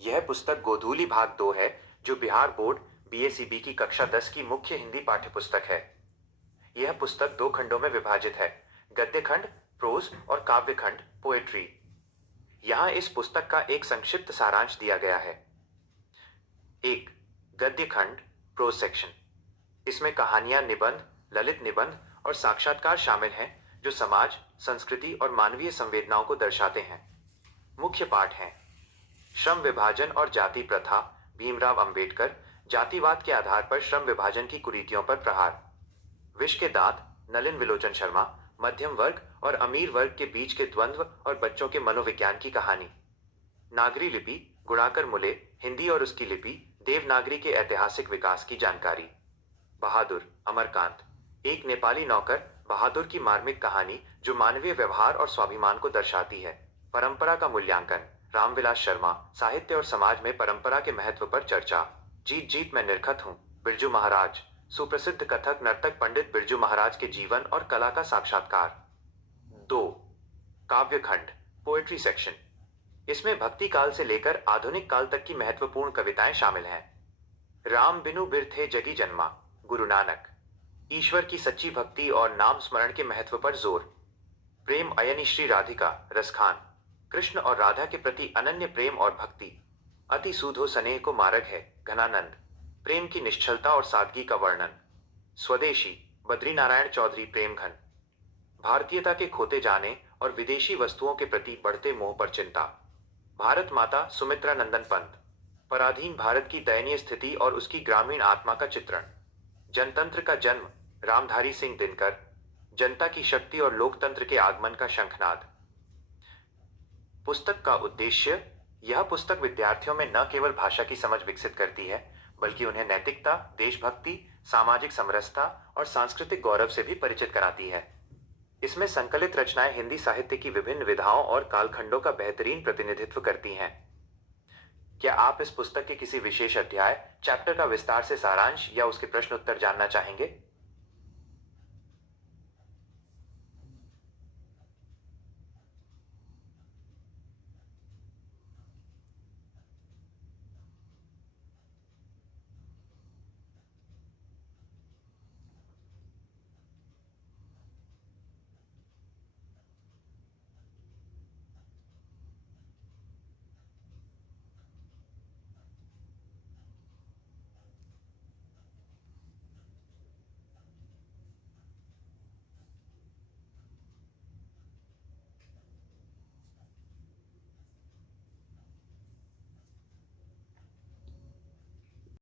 यह पुस्तक गोधूली भाग 2 है, जो बिहार बोर्ड बीएसीबी की कक्षा 10 की मुख्य हिंदी पाठ्यपुस्तक है। यह पुस्तक 2 खंडों में विभाजित है, गद्य खंड प्रोज और काव्य खंड पोएट्री। यहाँ इस पुस्तक का एक संक्षिप्त सारांश दिया गया है। 1. गद्य खंड प्रोज सेक्शन। इसमें कहानियां, निबंध, ललित निबंध और साक्षात्कार शामिल हैं, जो समाज, संस्कृति और मानवीय संवेदनाओं को दर्शाते हैं। मुख्य पाठ हैं: श्रम विभाजन और जाति प्रथा, भीमराव अंबेडकर, जातिवाद के आधार पर श्रम विभाजन की कुरीतियों पर प्रहार। विष के दांत, नलिन विलोचन शर्मा, मध्यम वर्ग और अमीर वर्ग के बीच के द्वंद्व और बच्चों के मनोविज्ञान की कहानी। नागरी लिपि, गुणाकर मुले, हिंदी और उसकी लिपि, देवनागरी के ऐतिहासिक विकास की जानकारी। बहादुर, अमरकांत, एक नेपाली नौकर बहादुर की मार्मिक कहानी, जो मानवीय व्यवहार और स्वाभिमान को दर्शाती है। परंपरा का मूल्यांकन, रामविलास शर्मा, साहित्य और समाज में परंपरा के महत्व पर चर्चा। जीत जीत मैं निरखत हूँ, बिरजू महाराज, सुप्रसिद्ध कथक नर्तक पंडित बिरजू महाराज के जीवन और कला का साक्षात्कार। 2. काव्य खंड पोएट्री सेक्शन। इसमें भक्ति काल से लेकर आधुनिक काल तक की महत्वपूर्ण कविताएं शामिल हैं। राम बिनु बिर थे जगी जन्मा, गुरु नानक, ईश्वर की सच्ची भक्ति और नाम स्मरण के महत्व पर जोर। प्रेम अयनि श्री राधिका, रसखान, कृष्ण और राधा के प्रति अनन्य प्रेम और भक्ति। अति सूधो स्नेह को मार्ग है, घनानंद, प्रेम की निश्चलता और सादगी का वर्णन। स्वदेशी, बद्रीनारायण चौधरी प्रेमघन, भारतीयता के खोते जाने और विदेशी वस्तुओं के प्रति बढ़ते मोह पर चिंता। भारत माता, सुमित्रा नंदन पंत, पराधीन भारत की दयनीय स्थिति और उसकी ग्रामीण आत्मा का चित्रण। जनतंत्र का जन्म, रामधारी सिंह दिनकर, जनता की शक्ति और लोकतंत्र के आगमन का शंखनाद। पुस्तक का उद्देश्य: यह पुस्तक विद्यार्थियों में न केवल भाषा की समझ विकसित करती है, बल्कि उन्हें नैतिकता, देशभक्ति, सामाजिक समरसता और सांस्कृतिक गौरव से भी परिचित कराती है। इसमें संकलित रचनाएं हिंदी साहित्य की विभिन्न विधाओं और कालखंडों का बेहतरीन प्रतिनिधित्व करती हैं। क्या आप इस पुस्तक के किसी विशेष अध्याय, चैप्टर का विस्तार से सारांश या उसके प्रश्न उत्तर जानना चाहेंगे?